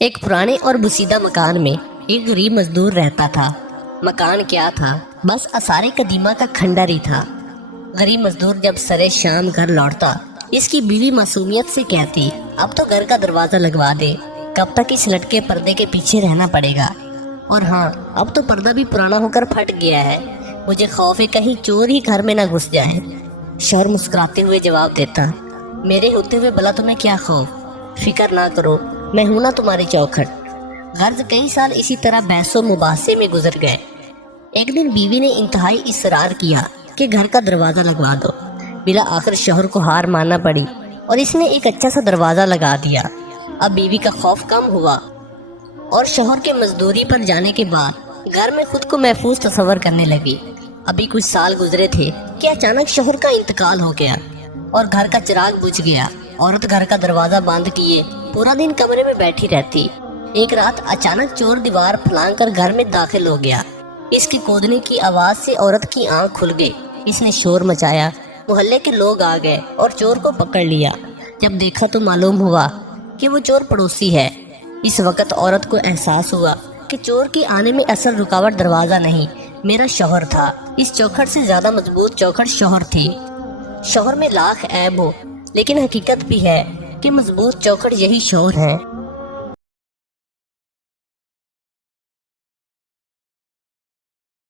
ایک پرانے اور بسیدہ مکان میں ایک غریب مزدور رہتا تھا۔ مکان کیا تھا، بس آثار قدیمہ کا کھنڈر ہی تھا۔ غریب مزدور جب سرے شام گھر لوٹتا، اس کی بیوی معصومیت سے کہتی، اب تو گھر کا دروازہ لگوا دے، کب تک اس لٹکے پردے کے پیچھے رہنا پڑے گا؟ اور ہاں، اب تو پردہ بھی پرانا ہو کر پھٹ گیا ہے، مجھے خوف ہے کہیں چور ہی گھر میں نہ گھس جائے۔ شوہر مسکراتے ہوئے جواب دیتا، میرے ہوتے ہوئے بھلا تمہیں کیا خوف؟ فکر نہ کرو، میں ہوں نا تمہاری چوکھٹ۔ غرض کئی سال اسی طرح بحث و مباحثے میں گزر گئے۔ ایک دن بیوی نے انتہائی اصرار کیا کہ گھر کا دروازہ لگوا دو۔ بلا آخر شوہر کو ہار ماننا پڑی اور اس نے ایک اچھا سا دروازہ لگا دیا۔ اب بیوی کا خوف کم ہوا اور شوہر کے مزدوری پر جانے کے بعد گھر میں خود کو محفوظ تصور کرنے لگی۔ ابھی کچھ سال گزرے تھے کہ اچانک شوہر کا انتقال ہو گیا اور گھر کا چراغ بجھ گیا۔ عورت گھر کا دروازہ بند کیے پورا دن کمرے میں بیٹھی رہتی۔ ایک رات اچانک چور دیوار پھلانگ کر گھر میں داخل ہو گیا۔ اس کے کودنے کی آواز سے عورت کی آنکھ کھل گئی۔ اس نے شور مچایا، محلے کے لوگ آ گئے اور چور کو پکڑ لیا۔ جب دیکھا تو معلوم ہوا کہ وہ چور پڑوسی ہے۔ اس وقت عورت کو احساس ہوا کہ چور کے آنے میں اصل رکاوٹ دروازہ نہیں، میرا شوہر تھا۔ اس چوکھٹ سے زیادہ مضبوط چوکھٹ شوہر تھی۔ شوہر میں لاکھ عیب ہو، لیکن حقیقت بھی ہے کہ مضبوط چوکھٹ یہی شوہر ہے۔